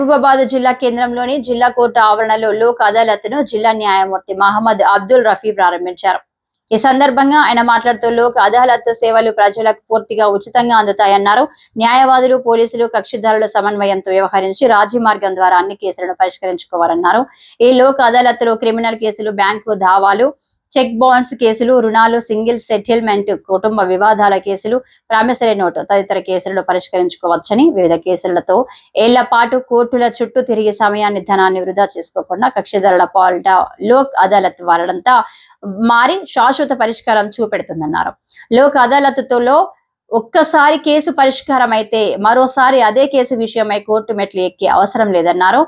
మహబూబాబాద్ జిల్లా కేంద్రంలోని జిల్లా కోర్టు ఆవరణలో లోక్ అదాలత్ను జిల్లా న్యాయమూర్తి మహమ్మద్ అబ్దుల్ రఫీ ప్రారంభించారు. ఈ సందర్భంగా ఆయన మాట్లాడుతూ లోక్ అదాలత్ సేవలు ప్రజలకు పూర్తిగా ఉచితంగా అందుతాయన్నారు. న్యాయవాదులు పోలీసులు కక్షిదారుల సమన్వయంతో వ్యవహరించి రాజీ మార్గం ద్వారా అన్ని కేసులను పరిష్కరించుకోవాలన్నారు. ఈ లోక్ అదాలత్లో క్రిమినల్ కేసులు బ్యాంకు దావాలు చెక్ బౌన్స్ కేసులు రుణాలు సింగిల్ సెటిల్మెంట్ కుటుంబ వివాదాల కేసులు ప్రామిసరీ నోటు తదితర కేసులను పరిష్కరించుకోవచ్చని వివిధ కేసులతో ఏళ్ళ పాటు కోర్టుల చుట్టూ తిరిగి సమయాన్ని ధనాన్ని వృధా చేసుకోకుండా కక్షిదారుల పాల్ట లోక్ అదాలత్ వారంతా మారి శాశ్వత పరిష్కారం చూపెడుతుందన్నారు. లోక్ అదాలత్తులో ఒక్కసారి కేసు పరిష్కారం అయితే మరోసారి అదే కేసు విషయమై కోర్టు మెట్లు ఎక్కే అవసరం లేదన్నారు.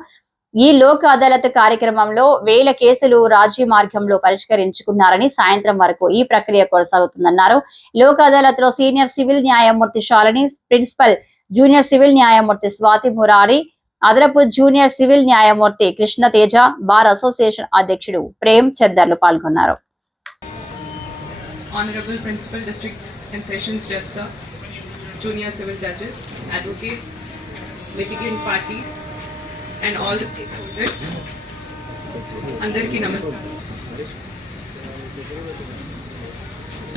ఈ లోక్ అదాలత్ కార్యక్రమంలో వేల కేసులు రాజీ మార్గంలో పరిష్కరించుకున్నారని సాయంత్రం వరకు ఈ ప్రక్రియ కొనసాగుతుందన్నారు. లోక్ అదాలత్లో సీనియర్ సివిల్ న్యాయమూర్తి శాలిని ప్రిన్సిపల్ జూనియర్ సివిల్ న్యాయమూర్తి స్వాతి మురారి అదనపు జూనియర్ సివిల్ న్యాయమూర్తి కృష్ణ తేజ బార్ అసోసియేషన్ అధ్యక్షుడు ప్రేమ్ చందర్లు పాల్గొన్నారు. Honorable Principal District and Sessions Judge Sir, Junior Civil Judges, Advocates, Litigant Parties, and all stakeholders అందరికీ నమస్కారం.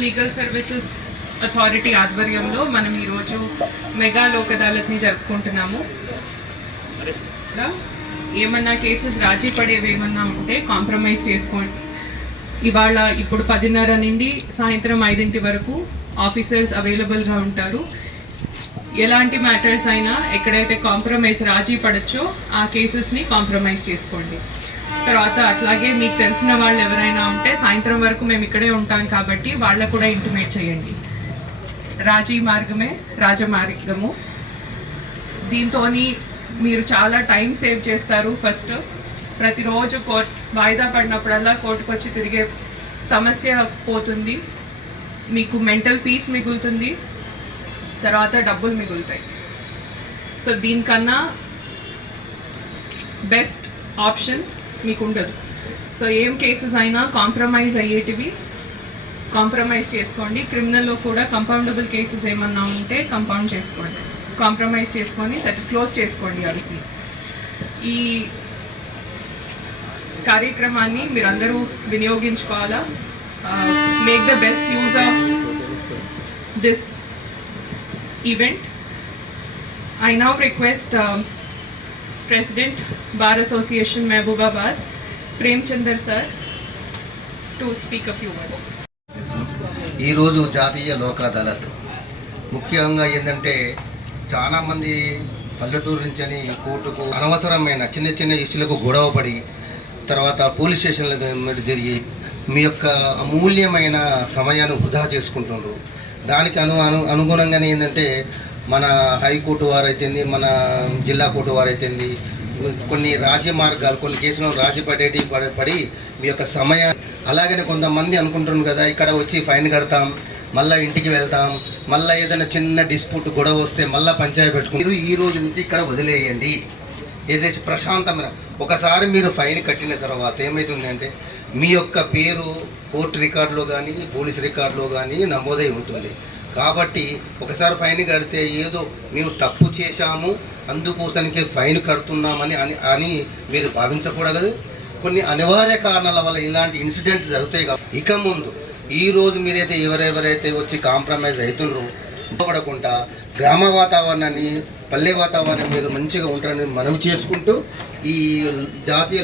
లీగల్ సర్వీసెస్ అథారిటీ ఆధ్వర్యంలో మనం ఈరోజు మెగా లోక్ అదాలత్ని జరుపుకుంటున్నాము ఏమన్నా కేసెస్ రాజీ పడేవి ఏమన్నా ఉంటే కాంప్రమైజ్ చేసుకోండి ఇవాళ ఇప్పుడు పదిన్నర నుండి సాయంత్రం ఐదింటి వరకు ఆఫీసర్స్ అవైలబుల్గా ఉంటారు. ఎలాంటి మ్యాటర్స్ అయినా ఎక్కడైతే కాంప్రమైజ్ రాజీ పడచ్చో ఆ కేసెస్ని కాంప్రమైజ్ చేసుకోండి. తర్వాత అట్లాగే మీకు తెలిసిన వాళ్ళు ఎవరైనా ఉంటే సాయంత్రం వరకు మేము ఇక్కడే ఉంటాం కాబట్టి వాళ్ళకు కూడా ఇంటిమేట్ చేయండి. రాజీ మార్గమే రాజమార్గము. దీంతో మీరు చాలా టైం సేవ్ చేస్తారు. ఫస్ట్ ప్రతిరోజు కోర్ట్ వాయిదా పడినప్పుడల్లా కోర్టుకు వచ్చి తిరిగే సమస్య పోతుంది. మీకు మెంటల్ పీస్ మిగులుతుంది. తర్వాత డబ్బులు మిగులుతాయి. సో దీనికన్నా బెస్ట్ ఆప్షన్ మీకు ఉండదు సో ఏం కేసెస్ అయినా కాంప్రమైజ్ అయ్యేటివి కాంప్రమైజ్ చేసుకోండి. క్రిమినల్లో కూడా కంపౌండబుల్ కేసెస్ ఏమన్నా ఉంటే కంపౌండ్ చేసుకోండి. కాంప్రమైజ్ చేసుకొని సెట్ క్లోజ్ చేసుకోండి అవికి ఈ కార్యక్రమాన్ని మీరందరూ వినియోగించుకోవాలా? Make the best use of this event. I now request um, President Bar Association Mehboobabaad, Prem Chandar sir, to speak a few words. ఈరోజు జాతీయ లోక్ అదాలత్ ముఖ్యంగా ఏంటంటే చాలామంది పల్లెటూరు నుంచి అని కోర్టుకు అనవసరమైన చిన్న చిన్న ఇష్యూలకు గొడవపడి తర్వాత పోలీస్ స్టేషన్ల మీద తిరిగి మీ యొక్క అమూల్యమైన సమయాన్ని వృధా చేసుకుంటున్నారు దానికి అను అను అనుగుణంగానే ఏంటంటే మన హైకోర్టు వారైతేంది మన జిల్లా కోర్టు వారైతేంది కొన్ని రాజ్య మార్గాలు కొన్ని కేసులను రాజీ పడేటి పడి పడి మీ యొక్క సమయం అలాగనే కొంతమంది అనుకుంటున్నారు కదా ఇక్కడ వచ్చి ఫైన్ కడతాం మళ్ళీ ఇంటికి వెళ్తాం మళ్ళీ ఏదైనా చిన్న డిస్ప్యూట్ గొడవ వస్తే మళ్ళీ పంచాయతీ పెట్టుకుంటారు ఈ రోజు నుంచి ఇక్కడ వదిలేయండి. ఏదైతే ప్రశాంతమైన ఒకసారి మీరు ఫైన్ కట్టిన తర్వాత ఏమవుతుందంటే మీ యొక్క పేరు కోర్టు రికార్డులో కానీ పోలీస్ రికార్డులో కానీ నమోదై ఉంటుంది. కాబట్టి ఒకసారి ఫైన్ కడితే ఏదో మేము తప్పు చేశాము అందుకోసానికి ఫైన్ కడుతున్నామని అని అని మీరు భావించకూడదు. కొన్ని అనివార్య కారణాల వల్ల ఇలాంటి ఇన్సిడెంట్స్ జరుగుతాయి కాబట్టి ఇక ముందు ఈ రోజు మీరైతే ఎవరెవరైతే వచ్చి కాంప్రమైజ్ అవుతున్నారో పడకుండా గ్రామ వాతావరణాన్ని పల్లె వాతావరణం మీరు మంచిగా ఉంటారని మనం చేసుకుంటూ ఈ జాతీయ